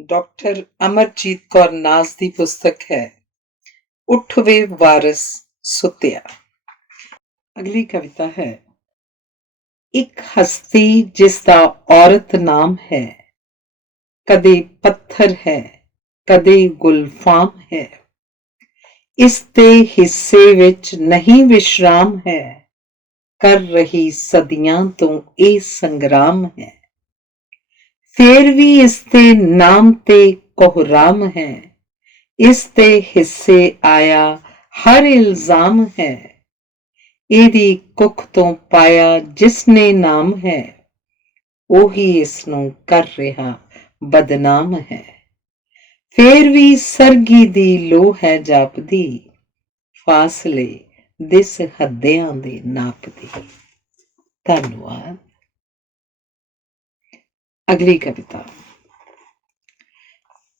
Doctor Amarjit Kaur ਨਾਜ਼ ਦੀ ਪੁਸਤਕ ਹੈ ਉੱਠ ਵੇ ਵਾਰਸ ਸੁੱਤਿਆ। ਅਗਲੀ ਕਵਿਤਾ ਹੈ ਇੱਕ ਹਸਤੀ ਜਿਸ ਦਾ ਔਰਤ ਨਾਮ ਹੈ, ਕਦੇ ਪੱਥਰ ਹੈ ਕਦੇ ਗੁਲਫਾਮ ਹੈ। ਇਸ ਦੇ ਹਿੱਸੇ ਵਿੱਚ ਨਹੀਂ ਵਿਸ਼ਰਾਮ ਹੈ, ਕਰ ਰਹੀ ਸਦੀਆਂ ਤੋਂ ਇਹ ਸੰਗਰਾਮ ਹੈ। ਫੇਰ ਵੀ ਇਸ ਦੇ ਨਾਮ ਤੇ ਕੋਹਰਾਮ ਹੈ, ਇਸ ਦੇ ਹਿੱਸੇ ਆਇਆ ਹਰ ਇਲਜ਼ਾਮ ਹੈ। ਇਹਦੀ ਕੁੱਖ ਤੋਂ ਪਾਇਆ ਜਿਸ ਨੇ ਨਾਮ ਹੈ, ਉਹੀ ਇਸ ਨੂੰ ਕਰ ਰਿਹਾ ਬਦਨਾਮ ਹੈ। ਫੇਰ ਵੀ ਸਰਗੀ ਦੀ ਲੋ ਹੈ ਜਾਪਦੀ, ਫਾਸਲੇ ਦਿਸ ਹੱਦਿਆਂ ਦੇ ਨਾਪਦੀ। ਧੰਨਵਾਦ। ਅਗਲੀ ਕਵਿਤਾ।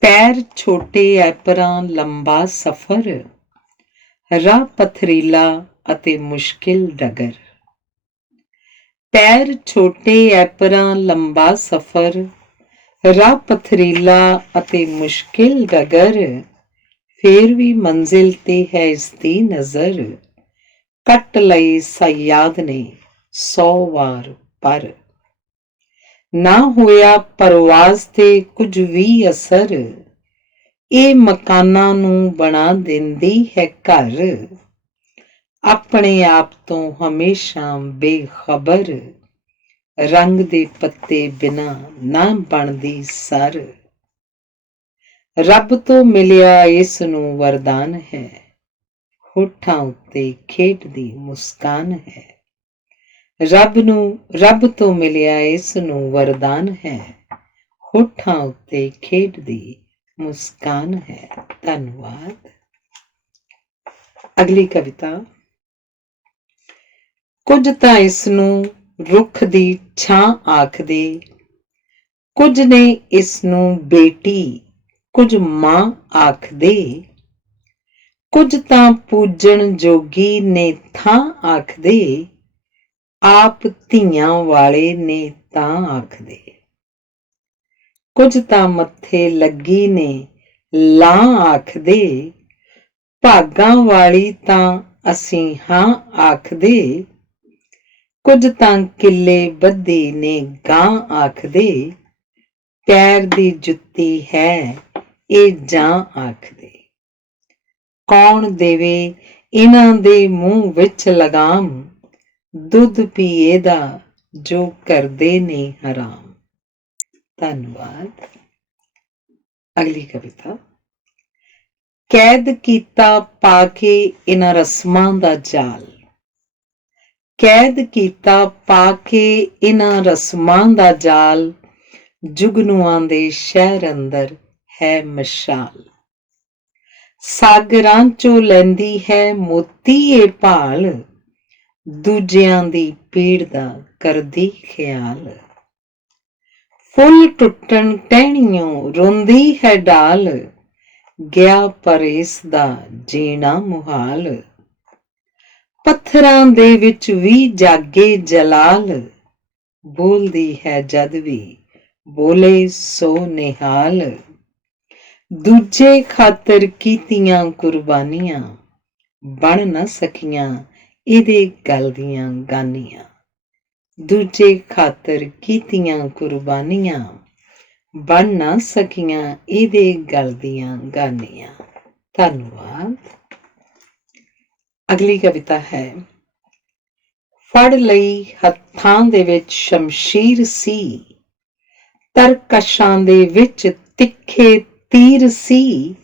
ਪੈਰ ਛੋਟੇ ਐਪਰਾਂ ਲੰਬਾ ਸਫ਼ਰ, ਰਾਹ ਪਥਰੀਲਾ ਅਤੇ ਮੁਸ਼ਕਿਲ ਡਗਰ। ਪੈਰ ਛੋਟੇ ਐਪਰਾਂ ਲੰਬਾ ਸਫ਼ਰ, ਰਾਹ ਪਥਰੀਲਾ ਅਤੇ ਮੁਸ਼ਕਿਲ ਡਗਰ। ਫੇਰ ਵੀ ਮੰਜ਼ਿਲ ਤੇ ਹੈ ਇਸ ਦੀ ਨਜ਼ਰ, ਕੱਟ ਲਏ ਸਯਾਦ ਨੇ 100 ਵਾਰ ਪਰ। ਨਾ ਹੋਇਆ ਪਰਵਾਜ਼ ਤੇ ਕੁਝ ਵੀ ਅਸਰ, ਇਹ ਮਕਾਨਾਂ ਨੂੰ ਬਣਾ ਦਿੰਦੀ ਹੈ ਘਰ। ਆਪਣੇ ਆਪ ਤੋਂ ਹਮੇਸ਼ਾ ਬੇਖਬਰ, ਰੰਗ ਦੇ ਪੱਤੇ ਬਿਨਾਂ ਨਾ ਬਣਦੀ ਸਰ। ਰੱਬ ਤੋਂ ਮਿਲਿਆ ਇਸ ਨੂੰ ਵਰਦਾਨ ਹੈ, ਹੋਠਾਂ ਉੱਤੇ ਖੇਡਦੀ ਮੁਸਕਾਨ ਹੈ। ਰੱਬ ਤੋਂ ਮਿਲਿਆ ਇਸ ਨੂੰ ਵਰਦਾਨ ਹੈ, ਹੋਠਾਂ ਉੱਤੇ ਖੇਡਦੀ ਮੁਸਕਾਨ ਹੈ। ਧੰਨਵਾਦ। ਅਗਲੀ ਕਵਿਤਾ। ਕੁਝ ਤਾਂ ਇਸ ਨੂੰ ਰੁੱਖ ਦੀ ਛਾਂ ਆਖਦੇ, ਕੁਝ ਨੇ ਇਸ ਨੂੰ ਬੇਟੀ ਕੁਝ ਮਾਂ ਆਖਦੇ। ਕੁਝ ਤਾਂ ਪੂਜਣ ਜੋਗੀ ਨੇ ਥਾਂ ਆਖਦੇ, ਆਪ ਧੀਆਂ ਵਾਲੇ ਨੇ ਤਾਂ ਆਖਦੇ। ਕੁਝ ਤਾਂ ਮੱਥੇ ਲੱਗੀ ਨੇ ਲਾਂ ਆਖਦੇ, ਭਾਗਾਂ ਵਾਲੀ ਤਾਂ ਅਸੀਂ ਹਾਂ ਆਖਦੇ। ਕੁਝ ਤਾਂ ਕਿੱਲੇ ਬੱਧੀ ਨੇ ਗਾਂ ਆਖਦੇ, ਪੈਰ ਦੀ ਜੁੱਤੀ ਹੈ ਇਹ ਜਾਂ ਆਖਦੇ। ਕੌਣ ਦੇਵੇ ਇਹਨਾਂ ਦੇ ਮੂੰਹ ਵਿੱਚ ਲਗਾਮ, ਦੁੱਧ ਪੀਏ ਦਾ ਜੋ ਕਰਦੇ ਨੇ ਹਰਾਮ। ਧੰਨਵਾਦ। ਅਗਲੀ ਕਵਿਤਾ। ਕੈਦ ਕੀਤਾ ਪਾ ਕੇ ਇਹਨਾਂ ਰਸਮਾਂ ਦਾ ਜਾਲ, ਕੈਦ ਕੀਤਾ ਪਾ ਕੇ ਇਹਨਾਂ ਰਸਮਾਂ ਦਾ ਜਾਲ। ਜੁਗਨੂਆਂ ਦੇ ਸ਼ਹਿਰ ਅੰਦਰ ਹੈ ਮਸ਼ਾਲ, ਸਾਗਰਾਂ ਚੋਂ ਲੈਂਦੀ ਹੈ ਮੋਤੀ ਇਹ ਭਾਲ। ਦੂਜਿਆਂ ਦੀ ਪੀੜ ਦਾ ਕਰਦੀ ਖਿਆਲ, ਫੁੱਲ ਟੁੱਟਣ ਟਹਿਣੀਓਂ ਰੋਂਦੀ ਹੈ ਡਾਲ। ਗਿਆ ਪਰ ਇਸ ਦਾ ਜੀਣਾ ਮੁਹਾਲ, ਪੱਥਰਾਂ ਦੇ ਵਿੱਚ ਵੀ ਜਾਗੇ ਜਲਾਲ। ਬੋਲਦੀ ਹੈ ਜਦ ਵੀ ਬੋਲੇ ਸੋ ਨਿਹਾਲ। ਦੂਜੇ ਖਾਤਰ ਕੀਤੀਆਂ ਕੁਰਬਾਨੀਆਂ, ਬਣ ਨਾ ਸਕੀਆਂ ਇਹਦੇ ਗਲ ਦੀਆਂ ਗਾਨੀਆਂ। ਦੂਜੇ ਖਾਤਰ ਕੀਤੀਆਂ ਕੁਰਬਾਨੀਆਂ, ਬਣ ਨਾ ਸਕੀਆਂ ਇਹਦੇ ਗਲ ਦੀਆਂ ਗਾਨੀਆਂ। ਧੰਨਵਾਦ। ਅਗਲੀ ਕਵਿਤਾ ਹੈ। ਫੜ ਲਈ ਹੱਥਾਂ ਦੇ ਵਿੱਚ ਸ਼ਮਸ਼ੀਰ ਸੀ, ਤਰਕਸ਼ਾਂ ਦੇ ਵਿੱਚ ਤਿੱਖੇ ਤੀਰ ਸੀ।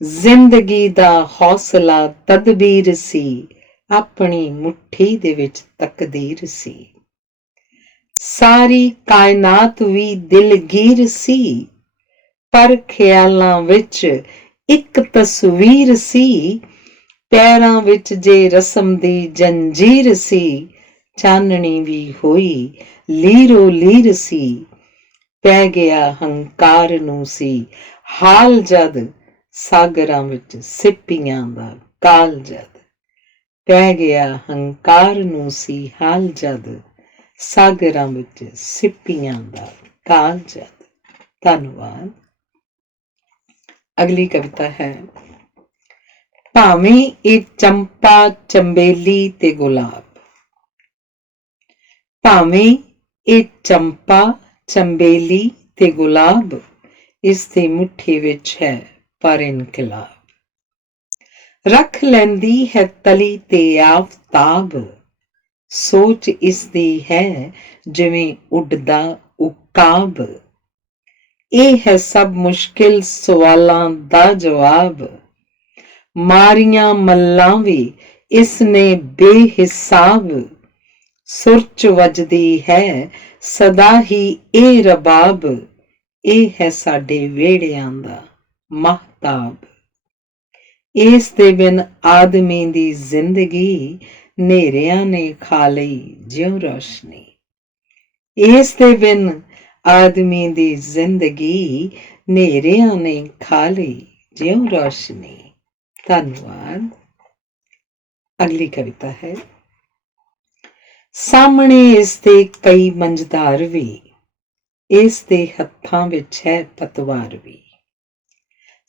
ਜ਼ਿੰਦਗੀ ਦਾ ਹੌਸਲਾ ਤਦਬੀਰ ਸੀ, ਆਪਣੀ ਮੁੱਠੀ ਦੇ ਵਿੱਚ ਤਕਦੀਰ ਸੀ। ਸਾਰੀ ਕਾਇਨਾਤ ਵੀ ਦਿਲਗੀਰ ਸੀ, ਪਰ ਖਿਆਲਾਂ ਵਿੱਚ ਇੱਕ ਤਸਵੀਰ ਸੀ। ਪੈਰਾਂ ਵਿੱਚ ਜੇ ਰਸਮ ਦੀ ਜੰਜੀਰ ਸੀ, ਚਾਨਣੀ ਵੀ ਹੋਈ ਲੀਰੋ ਲੀਰ ਸੀ। ਪੈ ਗਿਆ ਹੰਕਾਰ ਨੂੰ ਸੀ ਹਾਲ ਜਦ, ਸਾਗਰਾਂ ਵਿੱਚ ਸਿੱਪੀਆਂ ਦਾ ਕਾਲ ਜਦ। ਪੈ ਗਿਆ ਹੰਕਾਰ ਨੂੰ ਸੀ ਹਾਲ ਜਦ, ਸਾਗਰਾਂ ਵਿੱਚ ਸਿੱਪੀਆਂ ਦਾ ਕਾਲ ਜਦ। ਧੰਨਵਾਦ। ਅਗਲੀ ਕਵਿਤਾ ਹੈ ਭਾਵੇਂ ਇਹ ਚੰਪਾ ਚੰਬੇਲੀ ਤੇ ਗੁਲਾਬ। ਭਾਵੇਂ ਇਹ ਚੰਪਾ ਚੰਬੇਲੀ ਤੇ ਗੁਲਾਬ, ਇਸ ਦੀ ਮੁੱਠੀ ਵਿੱਚ ਹੈ ਪਰ ਇਨਕਲਾਬ। ਰੱਖ ਲੈਂਦੀ ਹੈ ਤਲੀ ਤੇ ਆਫਤਾਬ, ਸੋਚ ਇਸ ਦੀ ਹੈ ਜਿਵੇਂ ਉੱਡਦਾ ਉਕਾਬ। ਇਹ ਹੈ ਸਭ ਮੁਸ਼ਕਿਲ ਸਵਾਲਾਂ ਦਾ ਜਵਾਬ, ਮਾਰੀਆਂ ਮੱਲਾਂ ਵੀ ਇਸ ਨੇ ਬੇਹਿਸਾਬ। ਸੁਰ 'ਚ ਵੱਜਦੀ ਹੈ ਸਦਾ ਹੀ ਇਹ ਰਬਾਬ, ਇਹ ਹੈ ਸਾਡੇ ਵਿਹੜਿਆਂ ਦਾ ਮਹਤਾਬ। ਇਸ ਦੇ ਬਿਨ ਆਦਮੀ ਦੀ ਜ਼ਿੰਦਗੀ, ਨੇਰਿਆਂ ਨੇ ਖਾ ਲਈ ਜਿਉਂ ਰੋਸ਼ਨੀ। ਇਸ ਦੇ ਬਿਨ ਆਦਮੀ ਦੀ ਜ਼ਿੰਦਗੀ, ਨੇਰਿਆਂ ਨੇ ਖਾ ਲਈ ਜਿਉਂ ਰੋਸ਼ਨੀ। ਧੰਨਵਾਦ। ਅਗਲੀ ਕਵਿਤਾ ਹੈ ਸਾਹਮਣੇ ਇਸ ਦੇ ਕਈ ਮੰਝਧਾਰ ਵੀ, ਇਸ ਦੇ ਹੱਥਾਂ ਵਿੱਚ ਹੈ ਪਤਵਾਰ ਵੀ।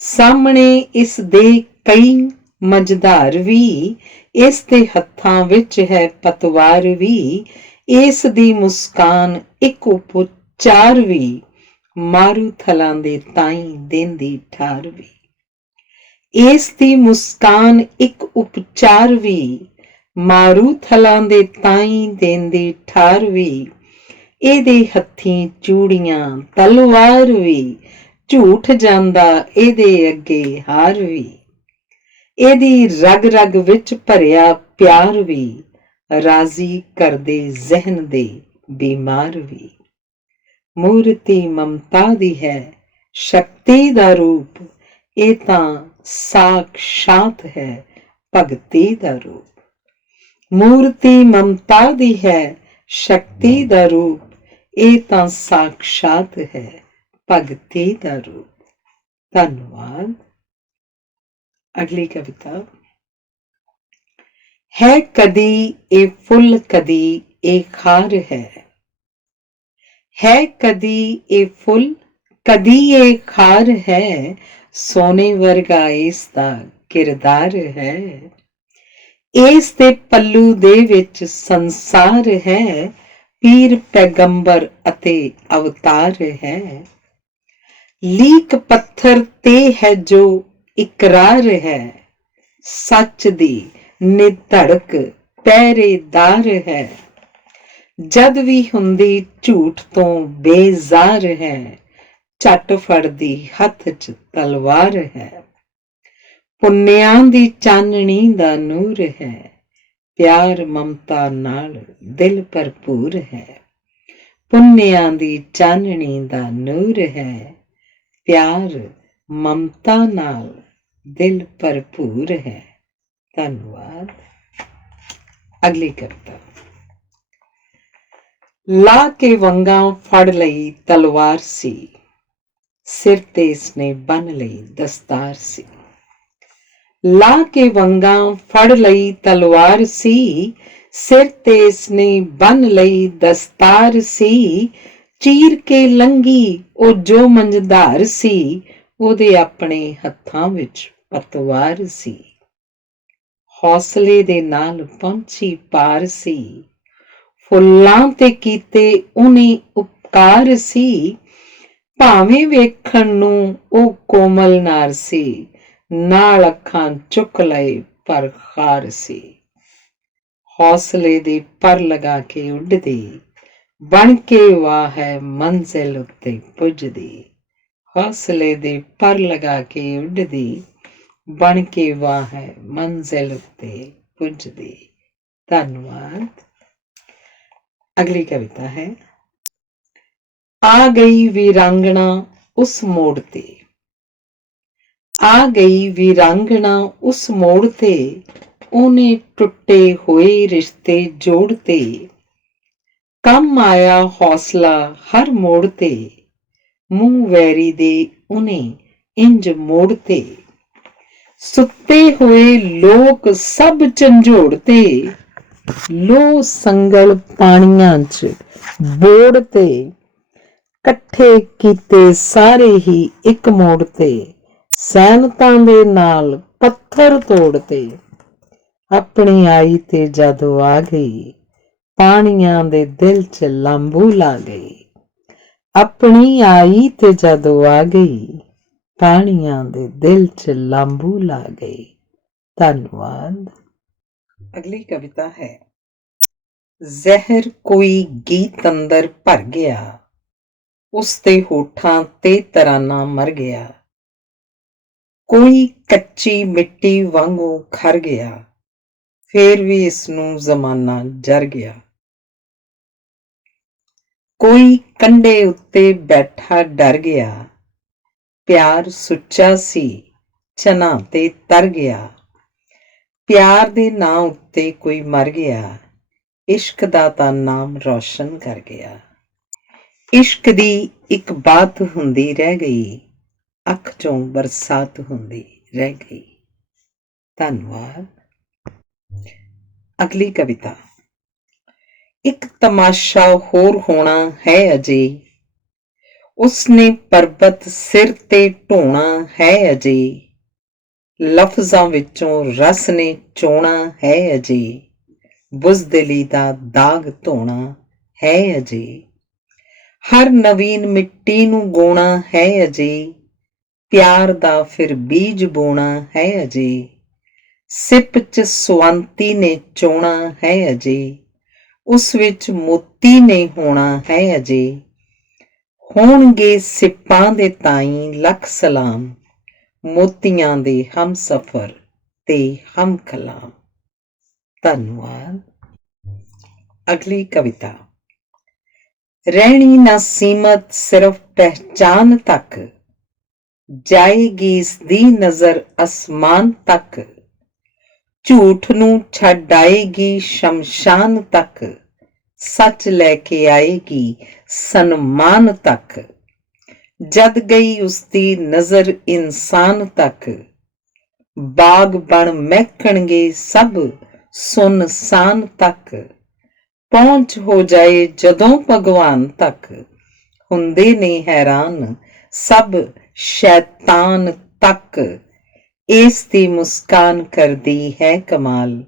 ਸਾਹਮਣੇ ਇਸ ਦੇ ਕਈ ਮੰਝਧਾਰ ਵੀ, ਇਸ ਦੇ ਹੱਥਾਂ ਵਿੱਚ ਹੈ ਪਤਵਾਰ ਵੀ। ਇਸ ਦੀ ਮੁਸਕਾਨ ਇੱਕ ਉਪਚਾਰ ਵੀ, ਮਾਰੂ ਥਲਾਂ ਦੇ ਤਾਈਂ ਦੇਂਦੀ ਠਾਰ ਵੀ। ਇਸ ਦੀ ਮੁਸਕਾਨ ਇੱਕ ਉਪਚਾਰ ਵੀ, ਮਾਰੂ ਥਲਾਂ ਦੇ ਤਾਈਂ ਦੇਂਦੀ ਠਾਰ ਵੀ। ਇਹਦੇ ਹੱਥੀਂ ਚੂੜੀਆਂ ਤਲਵਾਰ ਵੀ, ਝੂਠ ਜਾਂਦਾ ਇਹਦੇ ਅੱਗੇ ਹਾਰ ਵੀ। ਇਹਦੀ ਰਗ ਰਗ ਵਿੱਚ ਭਰਿਆ ਪਿਆਰ ਵੀ, ਰਾਜ਼ੀ ਕਰਦੇ ਜ਼ਹਿਨ ਦੇ ਬਿਮਾਰ ਵੀ। ਮੂਰਤੀ ਮਮਤਾ ਦੀ ਹੈ ਸ਼ਕਤੀ ਦਾ ਰੂਪ, ਇਹ ਤਾਂ ਸਾਕਸ਼ਾਤ ਹੈ ਭਗਤੀ ਦਾ ਰੂਪ। ਮੂਰਤੀ ਮਮਤਾ ਦੀ ਹੈ ਸ਼ਕਤੀ ਦਾ ਰੂਪ, ਇਹ ਤਾਂ ਸਾਕਸ਼ਾਤ ਹੈ ਭਗਤੀ ਦਾ ਰੂਪ। ਧੰਨਵਾਦ। ਅਗਲੀ ਕਵਿਤਾ ਹੈ ਕਦੀ ਇਹ ਫੁੱਲ ਕਦੀ ਇਹ ਖਾਰ ਹੈ। ਹੈ ਕਦੀ ਇਹ ਫੁੱਲ ਕਦੀ ਇਹ ਖਾਰ ਹੈ, ਸੋਨੇ ਵਰਗਾ ਇਸ ਦਾ ਕਿਰਦਾਰ ਹੈ। ਇਸ ਦੇ ਪੱਲੂ ਦੇ ਵਿੱਚ ਸੰਸਾਰ ਹੈ, ਪੀਰ ਪੈਗੰਬਰ ਅਤੇ ਅਵਤਾਰ ਹੈ। ਲੀਕ ਪੱਥਰ ਤੇ ਹੈ ਜੋ ਇਕਰਾਰ ਹੈ, ਸੱਚ ਦੀ ਨਿਧੜਕ ਪਹਿਰੇਦਾਰ ਹੈ। ਜਦ ਵੀ ਹੁੰਦੀ ਝੂਠ ਤੋਂ ਬੇਜ਼ਾਰ ਹੈ, ਝੱਟ ਫੜਦੀ ਹੱਥ 'ਚ ਤਲਵਾਰ ਹੈ। ਪੁੰਨਿਆਂ ਦੀ ਚਾਨਣੀ ਦਾ ਨੂਰ ਹੈ, ਪਿਆਰ ਮਮਤਾ ਨਾਲ ਦਿਲ ਭਰਪੂਰ ਹੈ। ਪੁੰਨਿਆਂ ਦੀ ਚਾਨਣੀ ਦਾ ਨੂਰ ਹੈ, ਪਿਆਰ ਮਮਤਾ ਨਾਲ ਦਿਲ ਭਰਪੂਰ ਹੈ। ਧੰਨਵਾਦ। ਅਗਲੀ ਕਵਿਤਾ ਲਾ ਕੇ ਵੰਗਾਂ ਫੜ ਲਈ ਤਲਵਾਰ ਸੀ, ਸਿਰ ਤੇ ਇਸਨੇ ਬੰਨ ਲਈ ਦਸਤਾਰ ਸੀ। ਲਾ ਕੇ ਵੰਗਾਂ ਫੜ ਲਈ ਤਲਵਾਰ ਸੀ, ਸਿਰ ਤੇ ਇਸਨੇ ਬੰਨ ਲਈ ਦਸਤਾਰ ਸੀ। ਚੀਰ ਕੇ ਲੰਘੀ ਉਹ ਜੋ ਮੰਝਧਾਰ ਸੀ, ਉਹਦੇ ਆਪਣੇ ਹੱਥਾਂ ਵਿੱਚ ਪਤਵਾਰ ਸੀ। ਹੌਸਲੇ ਦੇ ਨਾਲ ਪਹੁੰਚੀ ਪਾਰ ਸੀ, ਫੁੱਲਾਂ ਤੇ ਕੀਤੇ ਉਹਨੇ ਉਪਕਾਰ ਸੀ। ਭਾਵੇਂ ਵੇਖਣ ਨੂੰ ਉਹ ਕੋਮਲ ਨਾਰ ਸੀ, ਨਾਲ ਅੱਖਾਂ ਚੁੱਕ ਲਏ ਪਰ ਖਾਰ ਸੀ। ਹੌਸਲੇ ਦੇ ਪਰ ਲਗਾ ਕੇ ਉੱਡਦੀ, ਬਣ ਕੇ ਵਾਹ ਹੈ ਮੰਜ਼ਿਲ ਉੱਤੇ ਪੁੱਜਦੀ। ਹੌਸਲੇ ਦੇ ਪਰ ਲਗਾ ਕੇ ਉੱਡਦੀ, ਬਣ ਕੇ ਵਾਹ ਹੈ ਮੰਜ਼ਿਲ ਉੱਤੇ ਪੁੱਜਦੀ। ਧੰਨਵਾਦ। ਅਗਲੀ ਕਵਿਤਾ ਹੈ ਆ ਗਈ ਵੀਰਾਂਗਣਾ ਉਸ ਮੋੜ ਤੇ। ਆ ਗਈ ਵੀਰਾਂਗਣਾ ਉਸ ਮੋੜ ਤੇ, ਉਹਨੇ ਟੁੱਟੇ ਹੋਏ ਰਿਸ਼ਤੇ ਜੋੜ ਤੇ। ਕੰਮ ਆਇਆ ਹੌਸਲਾ ਹਰ ਮੋੜ ਤੇ, ਮੂੰਹ ਵੈਰੀ ਦੇ ਉਹਨੇ ਇੰਜ ਮੋੜ ਤੇ। ਸੁੱਤੇ ਹੋਏ ਲੋਕ ਸਭ ਝੰਜੋੜ ਤੇ, ਲੋ ਸੰਗਲ ਪਾਣੀਆਂ 'ਚ ਬੋੜ ਤੇ। ਇਕੱਠੇ ਕੀਤੇ ਸਾਰੇ ਹੀ ਇੱਕ ਮੋੜ ਤੇ, ਸੈਨਤਾਂ ਦੇ ਨਾਲ ਪੱਥਰ ਤੋੜਤੇ। ਆਪਣੀ ਆਈ ਤੇ ਜਦੋਂ ਆ ਗਈ, ਪਾਣੀਆਂ ਦੇ ਦਿਲ 'ਚ ਲਾਂਬੂ ਲਾ ਗਈ। ਆਪਣੀ ਆਈ ਤੇ ਜਦੋਂ ਆ ਗਈ, ਪਾਣੀਆਂ ਦੇ ਦਿਲ 'ਚ ਲਾਂਬੂ ਲਾ ਗਈ। ਧੰਨਵਾਦ। ਅਗਲੀ ਕਵਿਤਾ ਹੈ। ਜ਼ਹਿਰ ਕੋਈ ਗੀਤ ਅੰਦਰ ਭਰ ਗਿਆ, ਉਸ ਦੇ ਹੋਠਾਂ ਤੇ ਤਰਾਨਾ ਮਰ ਗਿਆ। ਕੋਈ ਕੱਚੀ ਮਿੱਟੀ ਵਾਂਗੂ ਖਰ ਗਿਆ, ਫੇਰ ਵੀ ਇਸ ਨੂੰ ਜ਼ਮਾਨਾ ਜਰ ਗਿਆ। ਕੋਈ ਕੰਢੇ ਉੱਤੇ ਬੈਠਾ ਡਰ ਗਿਆ, ਪਿਆਰ ਸੁੱਚਾ ਸੀ ਚਨਾ ਤੇ ਤਰ ਗਿਆ। ਪਿਆਰ ਦੇ ਨਾਂ ਉੱਤੇ ਕੋਈ ਮਰ ਗਿਆ, ਇਸ਼ਕ ਦਾ ਤਾਂ ਨਾਮ ਰੌਸ਼ਨ ਕਰ ਗਿਆ। ਇਸ਼ਕ ਦੀ ਇੱਕ ਬਾਤ ਹੁੰਦੀ ਰਹਿ ਗਈ, ਅੱਖ ਚੋਂ ਬਰਸਾਤ ਹੁੰਦੀ ਰਹਿ ਗਈ। ਧੰਨਵਾਦ। ਅਗਲੀ ਕਵਿਤਾ। ਇੱਕ ਤਮਾਸ਼ਾ ਹੋਰ ਹੋਣਾ ਹੈ ਅਜੇ, ਉਸਨੇ ਪਰਬਤ ਸਿਰ ਤੇ ਢੋਣਾ ਹੈ ਅਜੇ। ਲਫ਼ਜ਼ਾਂ ਵਿੱਚੋਂ ਰਸ ਨੇ ਚੋਣਾ ਹੈ ਅਜੇ, ਬੁਜ਼ਦਿਲੀ ਦਾ ਦਾਗ ਧੋਣਾ ਹੈ ਅਜੇ। ਹਰ ਨਵੀਨ ਮਿੱਟੀ ਨੂੰ ਗੋਣਾ ਹੈ ਅਜੇ, ਪਿਆਰ ਦਾ ਫਿਰ ਬੀਜ ਬੋਣਾ ਹੈ ਅਜੇ। ਸਿਪ 'ਚ ਸਵੰਤੀ ਨੇ ਚੋਣਾ ਹੈ ਅਜੇ, ਉਸ ਵਿੱਚ ਮੋਤੀ ਨੇ ਹੋਣਾ ਹੈ ਅਜੇ। ਹੋਣਗੇ ਸਿੱਪਾਂ ਦੇ ਤਾਈਂ ਲੱਖ ਸਲਾਮ, ਮੋਤੀਆਂ ਦੇ ਹਮਸਫ਼ਰ ਤੇ ਹਮ ਕਲਾਮ। ਧੰਨਵਾਦ। ਅਗਲੀ ਕਵਿਤਾ। ਰਹਿਣੀ ਨਾ ਸੀਮਤ ਸਿਰਫ ਪਹਿਚਾਨ ਤੱਕ, ਜਾਏਗੀ ਇਸ ਦੀ ਨਜ਼ਰ ਅਸਮਾਨ ਤੱਕ। ਝੂਠ ਨੂੰ ਛੱਡ ਆਏਗੀ ਸ਼ਮਸ਼ਾਨ ਤੱਕ, ਸੱਚ ਲੈ ਕੇ ਆਏਗੀ ਸਨਮਾਨ ਤੱਕ। ਜਦ ਗਈ ਉਸਦੀ ਨਜ਼ਰ ਇਨਸਾਨ ਤੱਕ, ਬਾਗ ਬਣ ਮਹਿਕਣਗੇ ਸਭ ਸੁੰਨਸਾਨ ਤੱਕ। ਪਹੁੰਚ ਹੋ ਜਾਏ ਜਦੋਂ ਭਗਵਾਨ ਤੱਕ, ਹੁੰਦੇ ਨੇ ਹੈਰਾਨ ਸਭ ਸ਼ੈਤਾਨ ਤੱਕ। ਇਸ ਦੀ ਮੁਸਕਾਨ ਕਰਦੀ ਹੈ ਕਮਾਲ,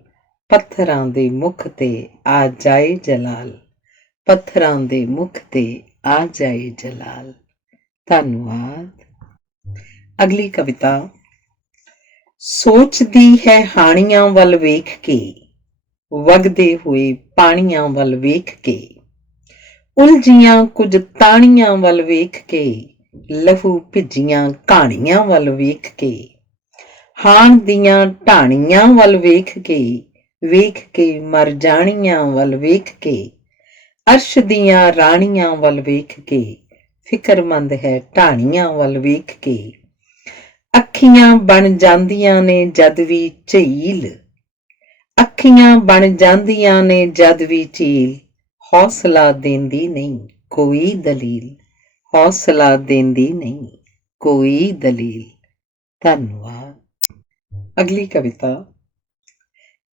ਪੱਥਰਾਂ ਦੇ ਮੁਖ ਤੇ ਆ ਜਾਏ ਜਲਾਲ। ਪੱਥਰਾਂ ਦੇ ਮੁਖ ਤੇ ਆ ਜਾਏ ਜਲਾਲ। ਧੰਨਵਾਦ। ਅਗਲੀ ਕਵਿਤਾ। ਸੋਚਦੀ ਹੈ ਹਾਣੀਆਂ ਵੱਲ ਵੇਖ ਕੇ, ਵਗਦੇ ਹੋਏ ਪਾਣੀਆਂ ਵੱਲ ਵੇਖ ਕੇ। ਉਲਝੀਆਂ ਕੁਝ ਤਾਣੀਆਂ ਵੱਲ ਵੇਖ ਕੇ, ਲਹੂ ਭਿੱਜੀਆਂ ਕਹਾਣੀਆਂ ਵੱਲ ਵੇਖ ਕੇ। ਹਾਣ ਦੀਆਂ ਢਾਣੀਆਂ ਵੱਲ ਵੇਖ ਕੇ ਮਰ ਜਾਣੀਆਂ ਵੱਲ ਵੇਖ ਕੇ। ਅਰਸ਼ ਦੀਆਂ ਰਾਣੀਆਂ ਵੱਲ ਵੇਖ ਕੇ, ਫਿਕਰਮੰਦ ਹੈ ਢਾਣੀਆਂ ਵੱਲ ਵੇਖ ਕੇ। ਅੱਖੀਆਂ ਬਣ ਜਾਂਦੀਆਂ ਨੇ ਜਦ ਵੀ ਝੀਲ, ਅੱਖੀਆਂ ਬਣ ਜਾਂਦੀਆਂ ਨੇ ਜਦ ਵੀ ਝੀਲ। ਹੌਸਲਾ ਦੇਂਦੀ ਨਹੀਂ ਕੋਈ ਦਲੀਲ, ਹੌਸਲਾ ਦੇਂਦੀ ਨਹੀਂ ਕੋਈ ਦਲੀਲ। ਧੰਨਵਾਦ। ਅਗਲੀ ਕਵਿਤਾ।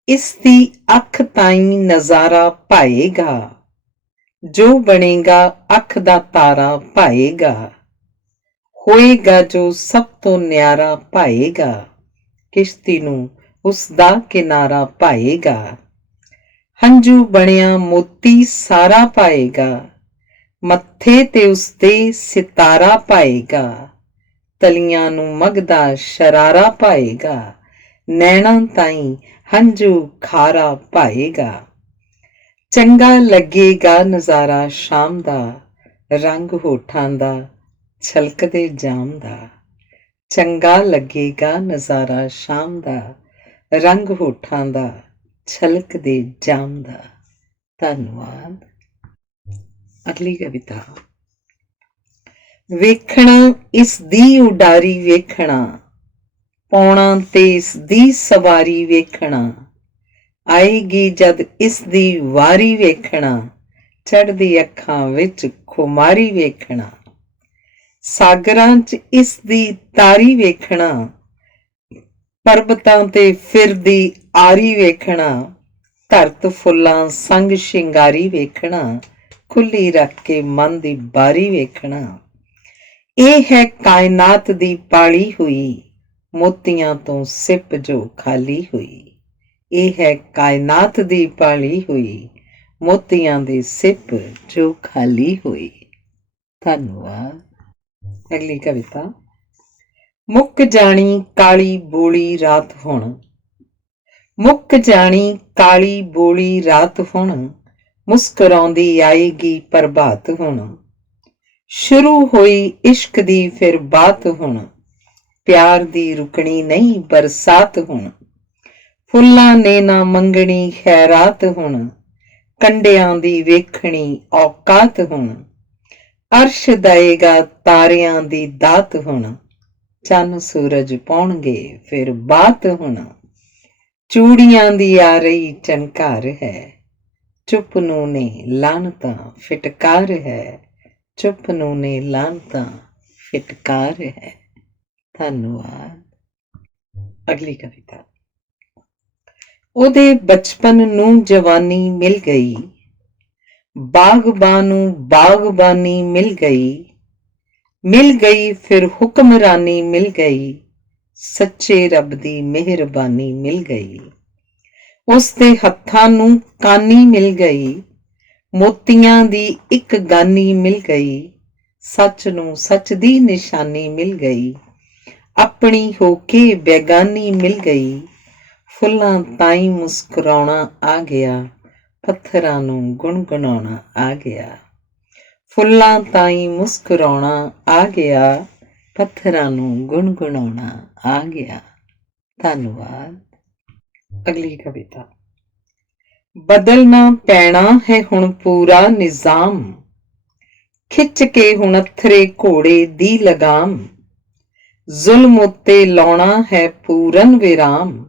ਇਸ ਦੀ ਅੱਖ ਤਾਈਂ ਨਜ਼ਾਰਾ ਭਾਏਗਾ, ਜੋ ਬਣੇਗਾ ਅੱਖ ਦਾ ਤਾਰਾ ਭਾਏਗਾ। ਹੋਏਗਾ ਜੋ ਸਭ ਤੋਂ ਨਿਆਰਾ ਭਾਏਗਾ, ਕਿਸ਼ਤੀ ਨੂੰ ਉਸਦਾ ਕਿਨਾਰਾ ਭਾਏਗਾ। ਹੰਝੂ ਬਣਿਆ ਮੋਤੀ ਸਾਰਾ ਪਾਏਗਾ, ਮੱਥੇ ਤੇ ਉਸਦੇ ਸਿਤਾਰਾ ਪਾਏਗਾ। ਤਲੀਆਂ ਨੂੰ ਮਗਦਾ ਸ਼ਰਾਰਾ ਪਾਏਗਾ, ਨੈਣਾਂ ਤਾਈਂ ਹੰਝੂ ਖਾਰਾ ਪਾਏਗਾ। ਚੰਗਾ ਲੱਗੇਗਾ ਨਜ਼ਾਰਾ ਸ਼ਾਮ ਦਾ, ਰੰਗ ਹੋਠਾਂ ਦਾ ਛਲਕਦੇ ਜਾਮ ਦਾ। ਚੰਗਾ ਲੱਗੇਗਾ ਨਜ਼ਾਰਾ ਸ਼ਾਮ ਦਾ, ਰੰਗ ਹੋਠਾਂ ਦਾ ਛਲਕਦੇ ਜਾਮ ਦਾ। ਧੰਨਵਾਦ। ਅਗਲੀ ਕਵਿਤਾ। ਵੇਖਣਾ ਇਸ ਦੀ ਉਡਾਰੀ ਵੇਖਣਾ, ਪਾਉਣਾ ਤੇ ਇਸ ਦੀ ਸਵਾਰੀ ਵੇਖਣਾ। ਆਏਗੀ ਜਦ ਇਸ ਦੀ ਵਾਰੀ ਵੇਖਣਾ, ਚੜ੍ਹਦੀ ਅੱਖਾਂ ਵਿੱਚ ਖੁਮਾਰੀ ਵੇਖਣਾ। ਸਾਗਰਾਂ 'ਚ ਇਸ ਦੀ ਤਾਰੀ ਵੇਖਣਾ, ਪਰਬਤਾਂ ਤੇ ਫਿਰਦੀ ਆਰੀ ਵੇਖਣਾ। ਧਰਤ ਫੁੱਲਾਂ ਸੰਗ ਸ਼ਿੰਗਾਰੀ ਵੇਖਣਾ, ਖੁੱਲੀ ਰੱਖ ਕੇ ਮਨ ਦੀ ਬਾਰੀ ਵੇਖਣਾ। ਇਹ ਹੈ ਕਾਇਨਾਤ ਦੀ ਪਾਲੀ ਹੋਈ, ਮੋਤੀਆਂ ਤੋਂ ਸਿਪ ਜੋ ਖਾਲੀ ਹੋਈ। ਇਹ ਹੈ ਕਾਇਨਾਤ ਦੀ ਪਾਲੀ ਹੋਈ, ਮੋਤੀਆਂ ਦੀ ਸਿਪ ਜੋ ਖਾਲੀ ਹੋਈ। ਧੰਨਵਾਦ। ਅਗਲੀ ਕਵਿਤਾ। ਮੁੱਕ ਜਾਣੀ ਕਾਲੀ ਬੋਲੀ ਰਾਤ ਹੁਣ, ਮੁੱਕ ਜਾਣੀ ਕਾਲੀ ਬੋਲੀ ਰਾਤ ਹੁਣ, ਮੁਸਕਰਾਉਂਦੀ ਆਏਗੀ ਪ੍ਰਭਾਤ ਹੁਣ। ਸ਼ੁਰੂ ਹੋਈ ਇਸ਼ਕ ਦੀ ਫਿਰ ਬਾਤ ਹੁਣ, ਪਿਆਰ ਦੀ ਰੁਕਣੀ ਨਹੀਂ ਬਰਸਾਤ ਹੁਣ। ਫੁੱਲਾਂ ਨੇ ਨਾ ਮੰਗਣੀ ਖੈਰਾਤ ਹੁਣ, ਕੰਡਿਆਂ ਦੀ ਵੇਖਣੀ ਔਕਾਤ ਹੁਣ। ਅਰਸ਼ ਦਏਗਾ ਤਾਰਿਆਂ ਦੀ ਦਾਤ ਹੁਣ, ਚੰਨ ਸੂਰਜ ਪਾਉਣਗੇ ਫਿਰ ਬਾਤ ਹੁਣ। ਚੂੜੀਆਂ ਦੀ ਆ ਰਹੀ ਝਣਕਾਰ ਹੈ, ਚੁੱਪ ਨੂੰ ਨੇ ਲਾਨਤਾਂ ਫਿਟਕਾਰ ਹੈ, ਚੁੱਪ ਨੂੰ ਨੇ ਲਾਨਤਾਂ ਫਿਟਕਾਰ ਹੈ। ਧੰਨਵਾਦ। ਅਗਲੀ ਕਵਿਤਾ। ਉਹਦੇ ਬਚਪਨ ਨੂੰ ਜਵਾਨੀ ਮਿਲ ਗਈ, ਬਾਗਬਾਨ ਨੂੰ ਬਾਗਬਾਨੀ ਮਿਲ ਗਈ, ਮਿਲ ਗਈ ਫਿਰ ਹੁਕਮਰਾਨੀ ਮਿਲ ਗਈ, ਸੱਚੇ ਰੱਬ ਦੀ ਮਿਹਰਬਾਨੀ ਮਿਲ ਗਈ। ਉਸ ਦੇ ਹੱਥਾਂ ਨੂੰ ਕਾਨੀ ਮਿਲ ਗਈ, ਮੋਤੀਆਂ ਦੀ ਇੱਕ ਗਾਨੀ ਮਿਲ ਗਈ, ਸੱਚ ਨੂੰ ਸੱਚ ਦੀ ਨਿਸ਼ਾਨੀ ਮਿਲ ਗਈ, ਆਪਣੀ ਹੋ ਕੇ ਬੇਗਾਨੀ ਮਿਲ ਗਈ। ਫੁੱਲਾਂ ਤਾਈਂ ਮੁਸਕਰਾਉਣਾ ਆ ਗਿਆ, ਪੱਥਰਾਂ ਨੂੰ ਗੁਣਗੁਣਾਉਣਾ ਆ ਗਿਆ। ਫੁੱਲਾਂ ਤਾਈਂ ਮੁਸਕਰਾਉਣਾ ਆ ਗਿਆ, ਪੱਥਰਾਂ ਨੂੰ ਗੁਣਗੁਣਾਉਣਾ ਆ ਗਿਆ। ਧੰਨਵਾਦ। ਅਗਲੀ ਕਵਿਤਾ। ਬਦਲਣਾ ਪੈਣਾ ਹੈ ਹੁਣ ਪੂਰਾ ਨਿਜ਼ਾਮ, ਖਿੱਚ ਕੇ ਹੁਣ ਅਥਰੇ ਘੋੜੇ ਦੀ ਲਗਾਮ। ਜ਼ੁਲਮ ਉੱਤੇ ਲਾਉਣਾ ਹੈ ਪੂਰਨ ਵਿਰਾਮ,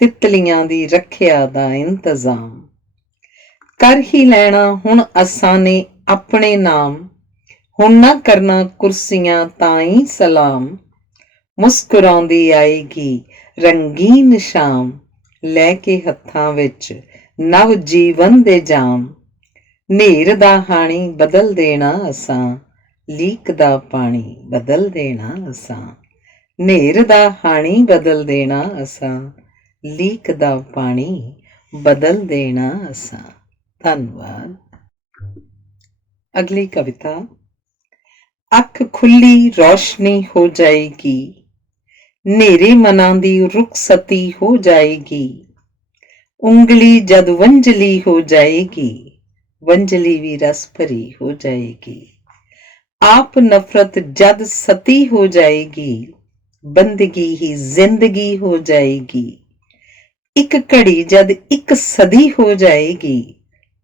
ਤਿਤਲੀਆਂ ਦੀ ਰੱਖਿਆ ਦਾ ਇੰਤਜ਼ਾਮ। ਕਰ ਹੀ ਲੈਣਾ ਹੁਣ ਅਸਾਂ ਨੇ ਆਪਣੇ ਨਾਮ, ਹੁਣ ਨਾ ਕਰਨਾ ਕੁਰਸੀਆਂ ਤਾਈਂ ਸਲਾਮ। ਮੁਸਕਰਾਉਂਦੀ ਆਏਗੀ ਰੰਗੀਨ ਸ਼ਾਮ, ਲੈ ਕੇ ਹੱਥਾਂ ਵਿੱਚ ਨਵ ਜੀਵਨ ਦੇ ਜਾਮ। ਨੇਰ ਦਾ ਹਾਣੀ ਬਦਲ ਦੇਣਾ ਅਸਾਂ, ਲੀਕ ਦਾ ਪਾਣੀ ਬਦਲ ਦੇਣਾ ਅਸਾਂ। ਨੇਰ ਦਾ ਹਾਣੀ ਬਦਲ ਦੇਣਾ ਅਸਾਂ, ਲੀਕ ਦਾ ਪਾਣੀ ਬਦਲ ਦੇਣਾ ਅਸਾਂ। ਧੰਨਵਾਦ। ਅਗਲੀ ਕਵਿਤਾ। ਅੱਖ ਖੁੱਲੀ ਰੌਸ਼ਨੀ ਹੋ ਜਾਏਗੀ, ਨੇਰੇ ਮਨਾਂ ਦੀ ਰੁਖਸਤੀ ਹੋ ਜਾਏਗੀ। ਉਂਗਲੀ ਜਦ ਵੰਝਲੀ ਹੋ ਜਾਏਗੀ, ਵੰਝਲੀ ਵੀ ਰਸ ਭਰੀ ਹੋ ਜਾਏਗੀ। ਆਪ ਨਫ਼ਰਤ ਜਦ ਸਤੀ ਹੋ ਜਾਏਗੀ, ਬੰਦਗੀ ਹੀ ਜ਼ਿੰਦਗੀ ਹੋ ਜਾਏਗੀ। ਇੱਕ ਘੜੀ ਜਦ ਇੱਕ ਸਦੀ ਹੋ ਜਾਏਗੀ,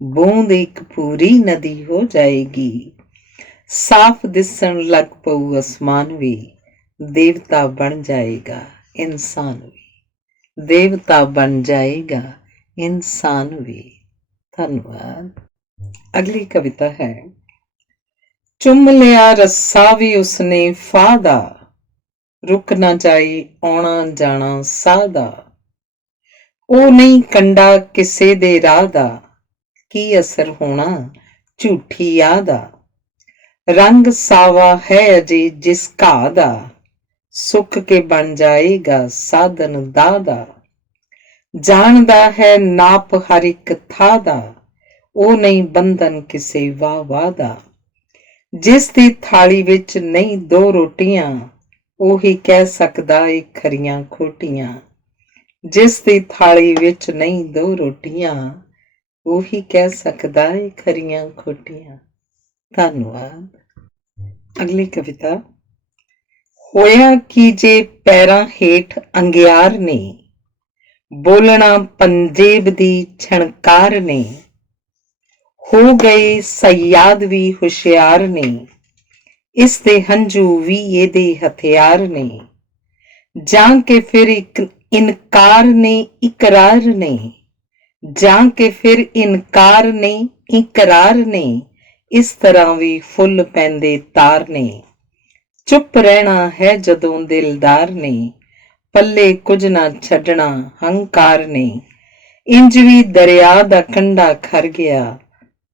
ਬੂੰਦ ਇੱਕ ਪੂਰੀ ਨਦੀ ਹੋ ਜਾਏਗੀ। ਸਾਫ਼ ਦਿਸਣ ਲੱਗ ਪਊ ਅਸਮਾਨ ਵੀ, ਦੇਵਤਾ ਬਣ ਜਾਏਗਾ ਇਨਸਾਨ ਵੀ, ਦੇਵਤਾ ਬਣ ਜਾਏਗਾ ਇਨਸਾਨ ਵੀ। ਧੰਨਵਾਦ। ਅਗਲੀ ਕਵਿਤਾ ਹੈ। ਚੁੰਮ ਲਿਆ ਰੱਸਾ ਵੀ ਉਸਨੇ ਫਾਹ ਦਾ, ਰੁਕ ਨਾ ਜਾਏ ਆਉਣਾ ਜਾਣਾ ਸਾਹ ਦਾ। ਉਹ ਨਹੀਂ ਕੰਡਾ ਕਿਸੇ ਦੇ ਰਾਹ ਦਾ, ਕੀ ਅਸਰ ਹੋਣਾ ਝੂਠੀ ਯਾਦ ਦਾ। ਰੰਗ ਸਾਵਾ ਹੈ ਅਜੇ ਜਿਸ ਘਾਹ ਦਾ, ਸੁੱਕ ਕੇ ਬਣ ਜਾਏਗਾ ਸਾਧਨ ਦਾਹ ਦਾ। ਜਾਣਦਾ ਹੈ ਨਾਪ ਹਰ ਇੱਕ ਥਾਂ ਦਾ, ਉਹ ਨਹੀਂ ਬੰਧਨ ਕਿਸੇ ਵਾਹ ਵਾਹ ਦਾ। ਜਿਸ ਦੀ ਥਾਲੀ ਵਿੱਚ ਨਹੀਂ ਦੋ ਰੋਟੀਆਂ, ਉਹੀ ਕਹਿ ਸਕਦਾ ਏ ਖਰੀਆਂ ਖੋਟੀਆਂ। ਜਿਸ ਦੀ ਥਾਲੀ ਵਿੱਚ ਨਹੀਂ ਦੋ ਰੋਟੀਆਂ, ਉਹੀ ਕਹਿ ਸਕਦਾ ਏ ਖਰੀਆਂ ਖੋਟੀਆਂ। ਧੰਨਵਾਦ। ਅਗਲੀ ਕਵਿਤਾ। ਹੋਇਆ ਕੀ ਜੇ ਪੈਰਾਂ ਹੇਠ ਅੰਗਿਆਰ ਨੇ, ਬੋਲਣਾ ਪੰਜੇਬ ਦੀ ਛਣਕਾਰ ਨੇ। ਹੋ ਗਏ ਸਯਾਦ ਵੀ ਹੁਸ਼ਿਆਰ ਨੇ, ਇਸ ਦੇ ਹੰਝੂ ਵੀ ਇਹਦੇ ਹਥਿਆਰ ਨੇ। ਜਾਂ ਕਿ ਫਿਰ ਇੱਕ ਇਨਕਾਰ ਨੇ ਇਕਰਾਰ ਨੇ, ਜਾਂ ਕਿ ਫਿਰ ਇਨਕਾਰ ਨੇ ਇਕਰਾਰ ਨੇ। ਇਸ ਤਰ੍ਹਾਂ ਵੀ ਫੁੱਲ ਪੈਂਦੇ ਤਾਰ ਨੇ, ਚੁੱਪ ਰਹਿਣਾ ਹੈ ਜਦੋਂ ਦਿਲਦਾਰ ਨੇ। ਪੱਲੇ ਕੁਝ ਨਾ ਛੱਡਣਾ ਹੰਕਾਰ ਨੇ, ਇੰਜ ਵੀ ਦਰਿਆ ਦਾ ਕੰਢਾ ਖਰ ਗਿਆ,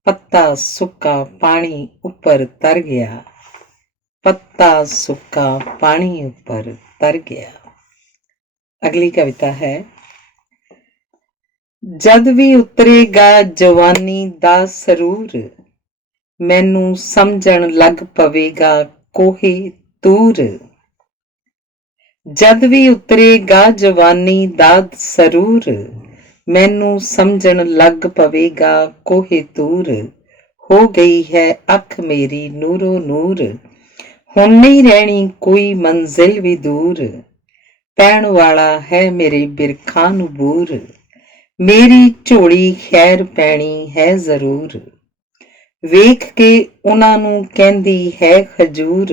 ਪੱਤਾ ਸੁੱਕਾ ਪਾਣੀ ਉੱਪਰ ਤਰ ਗਿਆ, ਪੱਤਾ ਸੁੱਕਾ ਪਾਣੀ ਉੱਪਰ ਤਰ ਗਿਆ। ਅਗਲੀ ਕਵਿਤਾ ਹੈ, ਜਦ ਵੀ ਉਤਰੇਗਾ ਜਵਾਨੀ ਦਾ ਸਰੂਰ, ਮੈਨੂੰ ਸਮਝਣ ਲੱਗ ਪਵੇਗਾ ਕੋਹੇ ਤੂਰ। ਜਦ ਵੀ ਉਤਰੇਗਾ ਜਵਾਨੀ ਦਾ ਸਰੂਰ, ਮੈਨੂੰ ਸਮਝਣ ਲੱਗ ਪਵੇਗਾ ਕੋਹੇ ਤੂਰ। ਹੋ ਗਈ ਹੈ ਅੱਖ ਮੇਰੀ ਨੂਰੋ ਨੂਰ, ਹੁਣ ਨਹੀਂ ਰਹਿਣੀ ਕੋਈ ਮੰਜ਼ਿਲ ਵੀ ਦੂਰ। ਪੈਣ ਵਾਲਾ ਹੈ ਮੇਰੇ ਬਿਰਖਾਂ ਨੂੰ ਬੂਰ, ਮੇਰੀ ਝੋਲੀ ਖੈਰ ਪੈਣੀ ਹੈ ਜ਼ਰੂਰ। ਵੇਖ ਕੇ ਉਹਨਾਂ ਨੂੰ ਕਹਿੰਦੀ ਹੈ ਖਜੂਰ,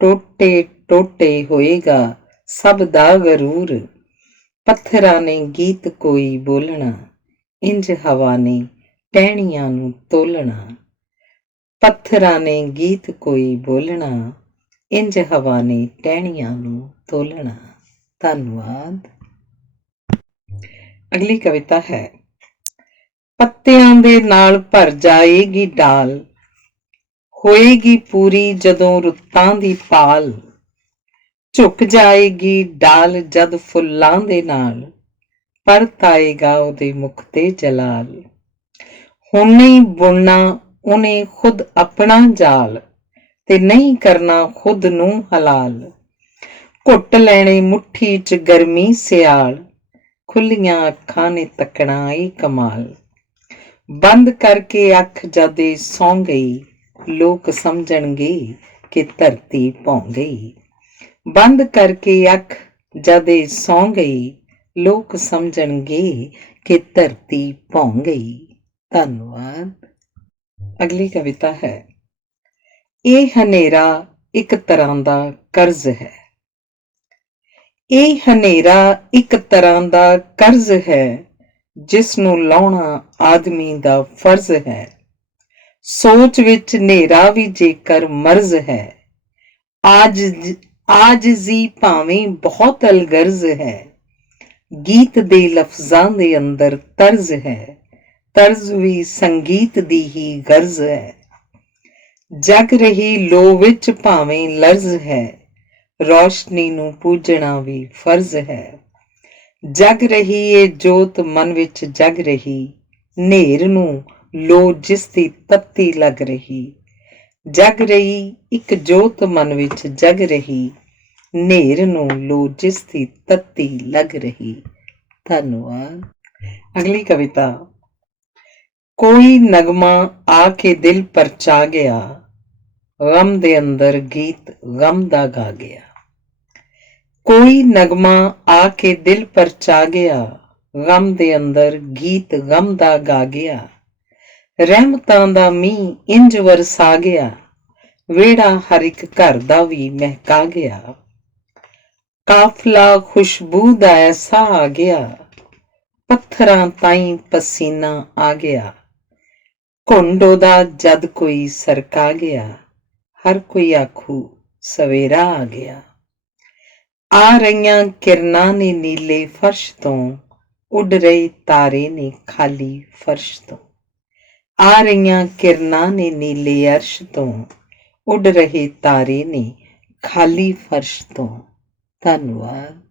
ਟੋਟੇ ਟੋਟੇ ਹੋਏਗਾ ਸਭ ਦਾ ਗਰੂਰ। ਪੱਥਰਾਂ ਨੇ ਗੀਤ ਕੋਈ ਬੋਲਣਾ, ਇੰਜ ਹਵਾ ਨੇ ਟਹਿਣੀਆਂ ਨੂੰ ਤੋਲਣਾ। ਪੱਥਰਾਂ ਨੇ ਗੀਤ ਕੋਈ ਬੋਲਣਾ, ਇੰਜ ਹਵਾ ਨੇ ਟਹਿਣੀਆਂ ਨੂੰ ਤੋਲਣਾ। ਧੰਨਵਾਦ। ਅਗਲੀ ਕਵਿਤਾ ਹੈ, ਪੱਤਿਆਂ ਦੇ ਨਾਲ ਭਰ ਜਾਏਗੀ ਡਾਲ, ਹੋਏਗੀ ਪੂਰੀ ਜਦੋਂ ਰੁੱਤਾਂ ਦੀ ਪਾਲ। ਝੁਕ ਜਾਏਗੀ ਡਾਲ ਜਦ ਫੁੱਲਾਂ ਦੇ ਨਾਲ, ਪਰਤ ਆਏਗਾ ਉਹਦੇ ਮੁਖ ਤੇ ਜਲਾਲ। ਹੁਣ ਨਹੀਂ ਬੁਣਨਾ ਉਹਨੇ ਖੁਦ ਆਪਣਾ ਜਾਲ, ਤੇ ਨਹੀਂ ਕਰਨਾ ਖੁਦ ਨੂੰ ਹਲਾਲ। ਘੁੱਟ ਲੈਣੇ ਮੁੱਠੀ ਚ ਗਰਮੀ ਸਿਆਲ, ਖੁੱਲੀਆਂ ਅੱਖਾਂ ਨੇ ਤੱਕਣਾ ਏ ਕਮਾਲ। ਬੰਦ ਕਰਕੇ ਅੱਖ ਜਦ ਇਹ ਸੌਂ ਗਈ, ਲੋਕ ਸਮਝਣਗੇ ਕਿ ਧਰਤੀ ਭੌਂ ਗਈ। ਬੰਦ ਕਰਕੇ ਅੱਖ ਜਦ ਇਹ ਸੌਂ ਗਈ, ਲੋਕ ਸਮਝਣਗੇ ਕਿ ਧਰਤੀ ਭੌਂ ਗਈ। ਧੰਨਵਾਦ। ਅਗਲੀ ਕਵਿਤਾ ਹੈ, ਇਹ ਹਨੇਰਾ ਇੱਕ ਤਰ੍ਹਾਂ ਦਾ ਕਰਜ਼ ਹੈ। ਇਹ ਹਨੇਰਾ ਇੱਕ ਤਰ੍ਹਾਂ ਦਾ ਕਰਜ਼ ਹੈ, ਜਿਸ ਨੂੰ ਲਾਹੁਣਾ ਆਦਮੀ ਦਾ ਫਰਜ਼ ਹੈ। ਸੋਚ ਵਿੱਚ ਹਨੇਰਾ ਵੀ ਜੇਕਰ ਮਰਜ਼ ਹੈ, ਆਜਜ਼ੀ ਭਾਵੇਂ ਬਹੁਤ ਅਲਗਰਜ਼ ਹੈ। ਗੀਤ ਦੇ ਲਫ਼ਜ਼ਾਂ ਦੇ ਅੰਦਰ ਤਰਜ਼ ਹੈ, ਤਰਜ਼ ਵੀ ਸੰਗੀਤ ਦੀ ਹੀ ਗਰਜ਼ ਹੈ। ਜਗ ਰਹੀ ਲੋ ਵਿੱਚ ਭਾਵੇਂ ਲਰਜ਼ ਹੈ, ਰੌਸ਼ਨੀ ਨੂੰ ਪੂਜਣਾ ਵੀ ਫਰਜ਼ ਹੈ। ਜਗ ਰਹੀ ਏ ਜੋਤ ਮਨ ਵਿੱਚ ਜਗ ਰਹੀ, ਨੇਰ ਨੂੰ ਲੋ ਜਿਸ ਦੀ ਤੱਤੀ ਲੱਗ ਰਹੀ। ਜਗ ਰਹੀ ਇੱਕ ਜੋਤ ਮਨ ਵਿੱਚ ਜਗ ਰਹੀ, ਨੇਰ ਨੂੰ ਲੋ ਜਿਸ ਦੀ ਤੱਤੀ ਲੱਗ ਰਹੀ। ਧੰਨਵਾਦ। ਅਗਲੀ ਕਵਿਤਾ, ਕੋਈ ਨਗਮਾ ਆ ਕੇ ਦਿਲ ਪਰਚਾ ਗਿਆ, ਗਮ ਦੇ ਅੰਦਰ ਗੀਤ ਗਮ ਦਾ ਗਾ ਗਿਆ। ਕੋਈ ਨਗਮਾ ਆ ਕੇ ਦਿਲ ਪਰਚਾ ਗਿਆ, ਗਮ ਦੇ ਅੰਦਰ ਗੀਤ ਗਮ ਦਾ ਗਾ ਗਿਆ। ਰਹਿਮਤਾਂ ਦਾ ਮੀਂਹ ਇੰਜ ਵਰਸਾ ਗਿਆ, ਵਿਹੜਾ ਹਰ ਇੱਕ ਘਰ ਦਾ ਵੀ ਮਹਿਕਾ ਗਿਆ। ਕਾਫਲਾ ਖੁਸ਼ਬੂ ਦਾ ਐਸਾ ਆ ਗਿਆ, ਪੱਥਰਾਂ ਤਾਈਂ ਪਸੀਨਾ ਆ ਗਿਆ। ਘੁੰਡ ਉਹਦਾ ਜਦ ਕੋਈ ਸਰਕਾ ਗਿਆ, ਹਰ ਕੋਈ ਆਖੂ ਸਵੇਰਾ ਆ ਗਿਆ। ਆ ਰਹੀਆਂ ਕਿਰਨਾਂ ਨੇ ਨੀਲੇ ਫਰਸ਼ ਤੋਂ, ਉੱਡ ਰਹੇ ਤਾਰੇ ਨੇ ਖਾਲੀ ਫਰਸ਼ ਤੋਂ। ਆ ਰਹੀਆਂ ਕਿਰਨਾਂ ਨੇ ਨੀਲੇ ਅਰਸ਼ ਤੋਂ, ਉੱਡ ਰਹੇ ਤਾਰੇ ਨੇ ਖਾਲੀ ਫਰਸ਼ ਤੋਂ। ਧੰਨਵਾਦ।